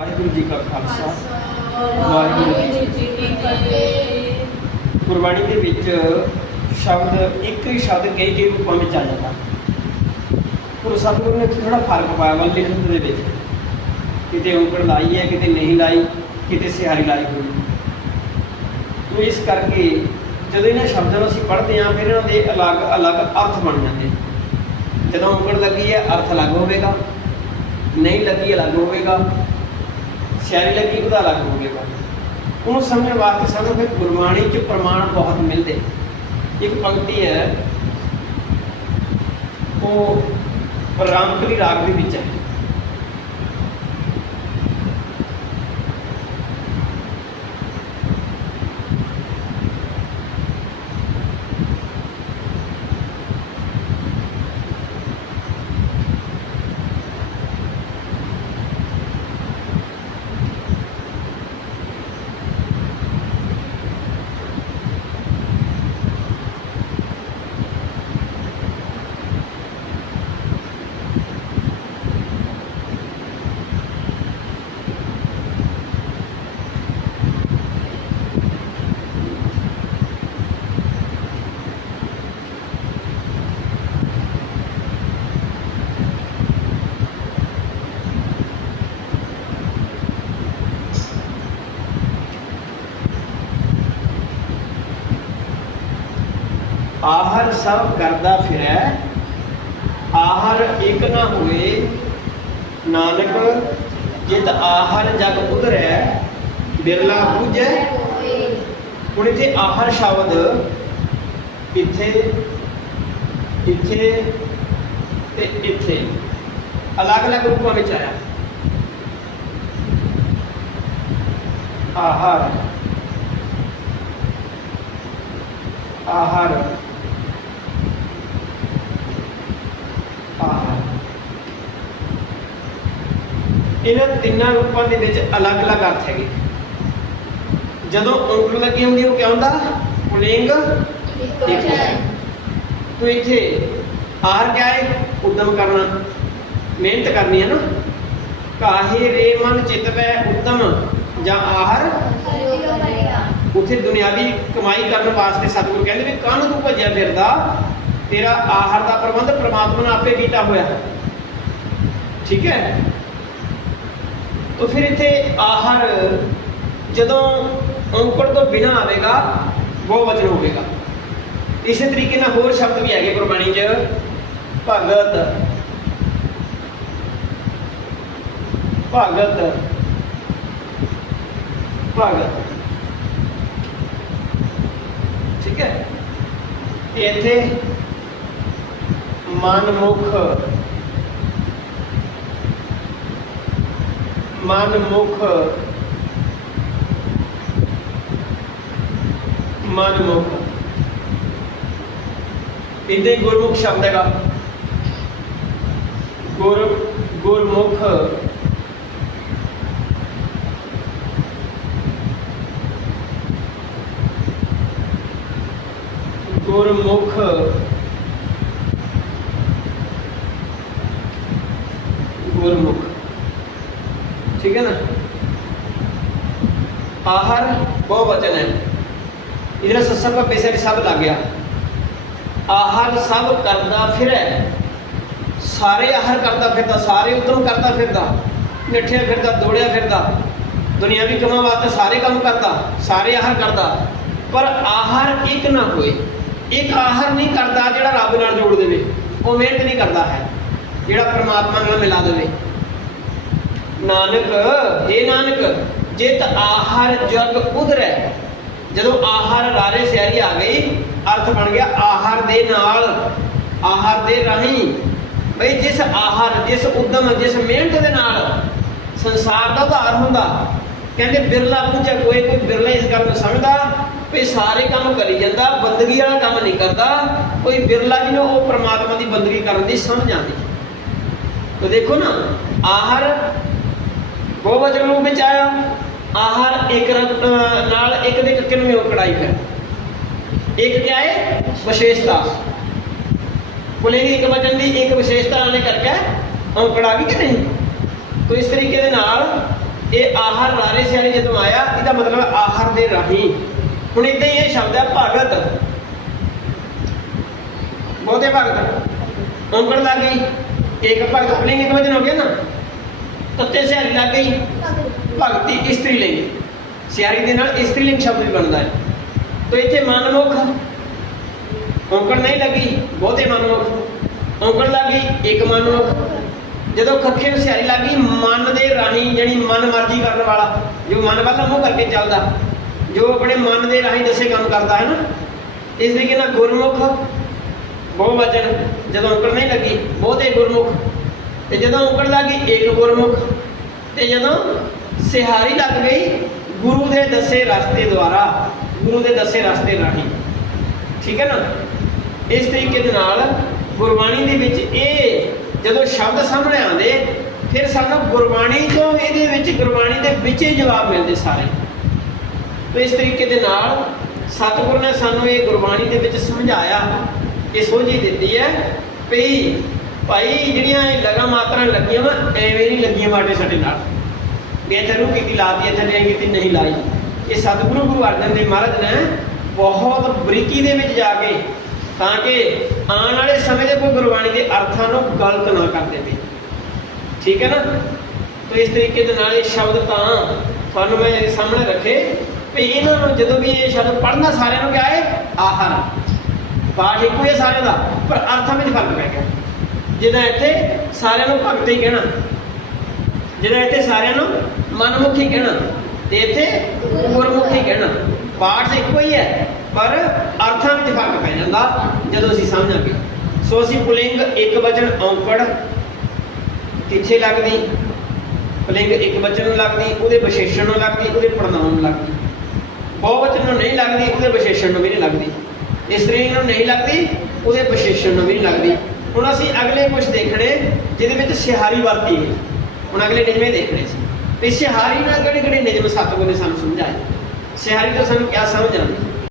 ਵਾਹਿਗੁਰੂ ਜੀ ਕਾ ਖਾਲਸਾ, ਵਾਹਿਗੁਰੂ ਜੀ ਕੀ ਫਤਿਹ। ਗੁਰਬਾਣੀ ਦੇ ਵਿੱਚ ਸ਼ਬਦ ਇੱਕ ਹੀ ਸ਼ਬਦ ਕਈ ਕਈ ਰੂਪਾਂ ਵਿੱਚ ਆ ਜਾਂਦਾ। ਪਰ ਸਤਿਗੁਰੂ ਨੇ ਥੋੜਾ ਫ਼ਰਕ ਪਾਇਆ ਵਾ ਲਿਖਣ ਦੇ ਵਿੱਚ। ਕਿਤੇ ਉਂਗਲ ਲਾਈ ਹੈ, ਕਿਤੇ ਨਹੀਂ ਲਾਈ, ਕਿਤੇ ਸਿਹਾਰੀ ਲਾਈ ਹੋਈ। ਤੋ ਇਸ ਕਰਕੇ ਜਦੋਂ ਇਹਨਾਂ ਸ਼ਬਦਾਂ ਨੂੰ ਅਸੀਂ ਪੜ੍ਹਦੇ ਹਾਂ, ਫਿਰ ਇਹਨਾਂ ਦੇ ਅਲੱਗ-ਅਲੱਗ ਅਰਥ ਬਣ ਜਾਂਦੇ ਜਦੋਂ ਉਂਗਲ ਲੱਗੀ ਹੈ, ਅਰਥ ਅਲੱਗ ਹੋਵੇਗਾ। ਨਹੀਂ ਲੱਗੀ, ਅਲੱਗ ਹੋਵੇਗਾ। ਸਿਆਰੀ ਲੱਗੀ ਉਹਦਾ ਅਲੱਗ ਹੋਵੇਗਾ ਉਹਨੂੰ ਸਮਝਣ ਵਾਸਤੇ ਸਾਨੂੰ ਫਿਰ ਗੁਰਬਾਣੀ ਚ ਪ੍ਰਮਾਣ ਬਹੁਤ ਮਿਲਦੇ ਇੱਕ ਪੰਕਤੀ ਹੈ ਉਹ ਰਾਮਕਲੀ ਰਾਗ ਦੇ ਵਿੱਚ ਹੈ ਆਹਰ ਸਭ ਕਰਦਾ ਫਿਰੈ ਆਹਰ ਇੱਕ ਨਾ ਹੋਏ ਨਾਨਕ ਜਿਤ ਆਹਰ ਜਗ ਉਧਰੈ ਬਿਰਲਾ ਬੁਝੈ ਹੁਣ ਇੱਥੇ ਆਹਰ ਸ਼ਬਦ ਇੱਥੇ ਇੱਥੇ ਤੇ ਇੱਥੇ ਅਲੱਗ-ਅਲੱਗ ਰੂਪਾਂ ਵਿੱਚ ਆਇਆ ਆਹਾਰ ਆਹਾਰ ਆਹਾਰ ਇਹਨਾਂ ਤਿੰਨਾਂ ਰੂਪਾਂ ਦੇ ਵਿੱਚ ਅਲੱਗ-ਅਲੱਗ ਅਰਥ ਹੈਗੇ। ਜਦੋਂ ਉਂਗਲ ਲੱਗੀ ਹੁੰਦੀ ਉਹ ਕਿਆ ਹੁੰਦਾ? ਪੁਲਿੰਗ। ਇੱਕ ਹੈ ਤੋ ਇੱਥੇ ਆਰ ਕਿਆ ਹੈ ਉਦਮ ਕਰਨਾ। ਮਿਹਨਤ ਕਰਨੀ ਹੈ ਨਾ। ਕਾਹੇ ਰੇ ਮਨ ਚਿਤ ਵੈ ਉਦਮ ਜਾਂ ਆਹਰ? ਉਥੇ ਦੁਨਿਆਵੀ ਕਮਾਈ ਕਰਨ ਵਾਸਤੇ ਸਤਿਗੁਰੂ ਕਹਿੰਦੇ ਵੀ ਕੰਨ ਤੂੰ ਭੱਜਿਆ ਫਿਰਦਾ ਤੇਰਾ ਆਹਾਰ ਦਾ ਪ੍ਰਬੰਧ ਪ੍ਰਮਾਤਮਾ ਨੇ ਆਪੇ ਕੀਤਾ ਹੋਇਆ। ਠੀਕ ਹੈ? ਤਾਂ ਫਿਰ ਇੱਥੇ ਆਹਾਰ ਜਦੋਂ ਔਂਕੜ ਤੋਂ ਬਿਨਾ ਆਵੇਗਾ ਉਹ ਵਚਨ ਹੋਵੇਗਾ। ਇਸੇ ਤਰੀਕੇ ਨਾਲ ਹੋਰ ਸ਼ਬਦ ਵੀ ਹੈਗੇ ਗੁਰਬਾਣੀ 'ਚ, ਭਗਤ। ਭਗਤ। ਭਗਤ। ਠੀਕ ਹੈ? ਤੇ ਇੱਥੇ ਮਨਮੁਖ। ਮਨਮੁਖ ਮਨਮੁਖ। ਇਹਦੇ ਗੁਰਮੁਖ ਸ਼ਬਦ ਹੈਗਾ। ਗੁਰ ਗੁਰਮੁਖ। ਗੁਰਮੁਖ। ਗੁਰਮੁਖ। ਠੀਕ ਹੈ ਨਾ? ਆਹਾਰ ਬਹੁ ਵਚਨ ਹੈ। ਇਧਰ ਸੱਸਾ ਕਾ ਪੈਸੇ ਸਭ ਲੱਗ ਗਿਆ। ਆਹਾਰ ਸਭ ਕਰਦਾ ਫਿਰੈ। ਸਾਰੇ ਆਹਰ ਕਰਦਾ ਫਿਰਦਾ, ਸਾਰੇ ਉਦਮ ਕਰਦਾ ਫਿਰਦਾ। ਨਿਠਿਆ ਫਿਰਦਾ, ਦੌੜਿਆ ਫਿਰਦਾ। ਦੁਨਿਆਵੀ ਕੰਮਾਂ ਵਾਸਤੇ ਸਾਰੇ ਕੰਮ ਕਰਦਾ, ਸਾਰੇ ਆਹਰ ਕਰਦਾ। ਪਰ ਆਹਾਰ ਇੱਕ ਨਾ ਹੋਏ। ਇੱਕ ਆਹਰ ਨਹੀਂ ਕਰਦਾ ਜਿਹੜਾ ਰੱਬ ਨਾਲ ਜੋੜ ਦੇਵੇ ਉਹ ਮਿਹਨਤ ਨਹੀਂ ਕਰਦਾ ਹੈ। ਜਿਹੜਾ ਪ੍ਰਮਾਤਮਾ ਨਾਲ ਮਿਲਾ ਦੇਵੇ। ਨਾਨਕ ਇਹ ਨਾਨਕ ਜਿਤ ਆਹਾਰ ਜਗ ਉਧਰੈ। ਜਦੋਂ ਆਹਾਰ ਰਾਰੇ ਸਿਆਰੀ ਆ ਗਈ, ਅਰਥ ਬਣ ਗਿਆ ਆਹਾਰ ਦੇ ਨਾਲ, ਆਹਾਰ ਦੇ ਰਾਹੀਂ। ਬਈ ਜਿਸ ਆਹਾਰ, ਜਿਸ ਉਦਮ, ਜਿਸ ਮਿਹਨਤ ਦੇ ਨਾਲ ਸੰਸਾਰ ਦਾ ਉਧਾਰ ਹੁੰਦਾ, ਕਹਿੰਦੇ ਬਿਰਲਾ ਪੁੱਛਿਆ, ਕੋਈ ਕੋਈ ਬਿਰਲਾ ਇਸ ਗੱਲ ਨੂੰ ਸਮਝਦਾ ਵੀ ਸਾਰੇ ਕੰਮ ਕਰੀ ਜਾਂਦਾ, ਬੰਦਗੀ ਵਾਲਾ ਕੰਮ ਨਹੀਂ ਕਰਦਾ, ਕੋਈ ਬਿਰਲਾ ਜਿਹਨੂੰ ਉਹ ਪ੍ਰਮਾਤਮਾ ਦੀ ਬੰਦਗੀ ਕਰਨ ਦੀ ਸਮਝ ਆਉਂਦੀ। ਤੋ ਦੇਖੋ ਨਾ, ਆਹਾਰ ਬਹੁਵਚਨ ਰੂਪ ਵਿੱਚ ਆਇਆ, ਆਹਾਰ ਇੱਕ ਨਾਲ ਇੱਕ ਦੇ ਕਿੰਨੇ ਕੜਾਈ ਫਿਰ। ਇੱਕ ਕਿਆ ਹੈ ਵਿਸ਼ੇਸ਼ਤਾ। ਪੁਲਿੰਗ ਇੱਕ ਵਚਨ ਦੀ, ਇੱਕ ਵਿਸ਼ੇਸ਼ਤਾ ਆਣੇ ਕਰਕੇ ਔਂਕੜ ਆ ਗਈ ਕਿ ਨਹੀਂ? ਤੋ ਇਸ ਤਰੀਕੇ ਦੇ ਨਾਲ ਇਹ ਆਹਾਰ ਰਾਰੇ ਸਿਆਰੇ ਜਦੋਂ ਆਇਆ, ਇਹਦਾ ਮਤਲਬ ਆਹਾਰ ਦੇ ਰਾਹੀਂ। ਹੁਣ ਇਦਾਂ ਹੀ ਇਹ ਸ਼ਬਦ ਹੈ ਭਗਤ। ਬਹੁਤੇ ਭਗਤ। ਔਂਕੜ ਲੱਗ ਗਈ। ਇੱਕ ਭਗਤ ਪੁਲਿੰਗ ਇੱਕ ਵਚਨ ਹੋ ਗਿਆ ਨਾ ਤੱਤੇ ਸਿਆਰੀ ਲੱਗ ਗਈ ਭਗਤੀ ਇਸਤਰੀ ਲਿੰਗ ਸਿਆਰੀ ਦੇ ਨਾਲ ਇਸਤਰੀ ਲਿੰਗ ਸ਼ਬਦ ਵੀ ਬਣਦਾ ਹੈ। ਤੋ ਇੱਥੇ ਮਨਮੁਖ ਔਂਕੜ ਨਹੀਂ ਲੱਗੀ, ਬਹੁਤੇ ਮਨਮੁਖ। ਔਂਕੜ ਲੱਗ ਗਈ ਇੱਕ ਮਨਮੁਖ। ਜਦੋਂ ਖੱਖੇ ਨੂੰ ਸਿਆਰੀ ਲੱਗੀ, ਮਨ ਦੇ ਰਾਹੀਂ ਜਿਹੜੀ ਮਨ ਮਰਜ਼ੀ ਕਰਨ ਵਾਲਾ, ਜੋ ਮਨ ਵੱਲ ਮੂੰਹ ਕਰਕੇ ਚੱਲਦਾ, ਜੋ ਆਪਣੇ ਮਨ ਦੇ ਰਾਹੀਂ ਦੱਸੇ ਕੰਮ ਕਰਦਾ ਹੈ ਨਾ, ਇਸ ਤਰੀਕੇ ਨਾਲ ਗੁਰਮੁਖ ਬਹੁ ਬਹੁਵਚਨ, ਜਦੋਂ ਔਂਕੜ ਨਹੀਂ ਲੱਗੀ, ਬਹੁਤੇ ਗੁਰਮੁਖ ਤੇ ਜਦੋਂ ਔਂਕੜ ਲੱਗੀ ਇੱਕ ਗੁਰਮੁਖ, ਤੇ ਜਦੋਂ ਸਿਹਾਰੀ ਲੱਗ ਗਈ, ਗੁਰੂ ਦੇ ਦੱਸੇ ਰਸਤੇ ਦੁਆਰਾ, ਗੁਰੂ ਦੇ ਦੱਸੇ ਰਸਤੇ ਰਾਹੀਂ। ਠੀਕ ਹੈ ਨਾ? ਇਸ ਤਰੀਕੇ ਦੇ ਨਾਲ ਗੁਰਬਾਣੀ ਦੇ ਵਿੱਚ ਇਹ ਜਦੋਂ ਸ਼ਬਦ ਸਾਹਮਣੇ ਆਉਂਦੇ, ਫਿਰ ਸਾਨੂੰ ਗੁਰਬਾਣੀ ਤੋਂ ਇਹਦੇ ਵਿੱਚ ਗੁਰਬਾਣੀ ਦੇ ਵਿੱਚ ਹੀ ਜਵਾਬ ਮਿਲਦੇ ਸਾਰੇ। ਤੋ ਇਸ ਤਰੀਕੇ ਦੇ ਨਾਲ ਸਤਿਗੁਰ ਨੇ ਸਾਨੂੰ ਇਹ ਗੁਰਬਾਣੀ ਦੇ ਵਿੱਚ ਸਮਝਾਇਆ, ਇਹ ਸੋਝੀ ਦਿੱਤੀ ਹੈ ਵੀ ਭਾਈ, ਜਿਹੜੀਆਂ ਇਹ ਲਗਾ ਮਾਤਰਾ ਲੱਗੀਆਂ ਵਾ, ਐਵੇਂ ਨਹੀਂ ਲੱਗੀਆਂ ਮਾਟੇ ਸਾਡੇ ਨਾਲ। ਵੀ ਕੀਤੀ ਲਾਤੀ, ਇੱਥੇ ਨਹੀਂ ਕੀਤੀ, ਨਹੀਂ ਲਾਈ। ਇਹ ਸਤਿਗੁਰੂ ਗੁਰੂ ਅਰਜਨ ਦੇਵ ਮਹਾਰਾਜ ਨੇ ਬਹੁਤ ਬਰੀਕੀ ਦੇ ਵਿੱਚ ਜਾ ਕੇ, ਤਾਂ ਕਿ ਆਉਣ ਵਾਲੇ ਸਮੇਂ ਦੇ ਕੋਈ ਗੁਰਬਾਣੀ ਦੇ ਅਰਥਾਂ ਨੂੰ ਗਲਤ ਨਾ ਕਰ ਦੇਵੇ। ਠੀਕ ਹੈ ਨਾ? ਤੋ ਇਸ ਤਰੀਕੇ ਦੇ ਨਾਲ ਇਹ ਸ਼ਬਦ ਤਾਂ ਤੁਹਾਨੂੰ ਮੈਂ ਸਾਹਮਣੇ ਰੱਖੇ, ਵੀ ਇਹਨਾਂ ਨੂੰ ਜਦੋਂ ਵੀ ਇਹ ਸ਼ਬਦ ਪੜ੍ਹਨਾ ਸਾਰਿਆਂ ਨੂੰ ਕਿਹਾ ਹੈ ਆਹਾਰ ਪਾਠ ਇੱਕੋ ਹੀ ਹੈ ਸਾਰਿਆਂ ਦਾ, ਪਰ ਅਰਥਾਂ ਵਿੱਚ ਫ਼ਰਕ ਪੈ ਗਿਆ। ਜਿੱਦਾਂ ਇੱਥੇ ਸਾਰਿਆਂ ਨੂੰ ਭਗਤ ਹੀ ਕਹਿਣਾ। ਜਿੱਦਾਂ ਇੱਥੇ ਸਾਰਿਆਂ ਨੂੰ ਮਨਮੁਖੀ ਕਹਿਣਾ। ਤੇ ਇੱਥੇ ਗੁਰਮੁਖੀ ਕਹਿਣਾ। ਪਾਠ ਇੱਕੋ ਹੀ ਹੈ, ਪਰ ਅਰਥਾਂ ਵਿੱਚ ਫ਼ਰਕ ਪੈ ਜਾਂਦਾ, ਜਦੋਂ ਅਸੀਂ ਸਮਝਾਂਗੇ। ਸੋ ਅਸੀਂ ਪੁਲਿੰਗ ਇੱਕ ਵਚਨ ਔਂਕੜ ਕਿੱਥੇ ਲੱਗਦੀ, ਪੁਲਿੰਗ ਇੱਕ ਵਚਨ ਨੂੰ ਲੱਗਦੀ, ਉਹਦੇ ਵਿਸ਼ੇਸ਼ਣ ਨੂੰ ਲੱਗਦੀ, ਉਹਦੇ ਪੜਨਾਮ ਨੂੰ ਲੱਗਦੀ। ਬਹੁਵਚਨ ਨੂੰ ਨਹੀਂ ਲੱਗਦੀ, ਉਹਦੇ ਵਿਸ਼ੇਸ਼ਣ ਨੂੰ ਵੀ ਨਹੀਂ ਲੱਗਦੀ। ਇਸਤਰੀ ਨੂੰ ਨਹੀਂ ਲੱਗਦੀ, ਉਹਦੇ ਵਿਸ਼ੇਸ਼ਣ ਨੂੰ ਵੀ ਨਹੀਂ ਲੱਗਦੀ। ਹੁਣ ਅਸੀਂ ਅਗਲੇ ਕੁਝ ਦੇਖਣੇ, ਜਿਹਦੇ ਵਿੱਚ ਸਿਹਾਰੀ ਵਰਤੀ ਗਈ ਹੁਣ ਅਗਲੇ ਨਿਯਮੇ ਦੇਖਣੇ ਸੀ। ਤੇ ਸਿਹਾਰੀ ਨਾਲ ਕਿਹੜੇ ਕਿਹੜੇ ਨਿਯਮ ਸਤਿਗੁਰ ਨੇ ਸਾਨੂੰ ਸਮਝਾਏ? ਸਿਹਾਰੀ ਤੋਂ ਸਾਨੂੰ ਕਿਆ ਸਮਝ ਆਉਂਦੀ?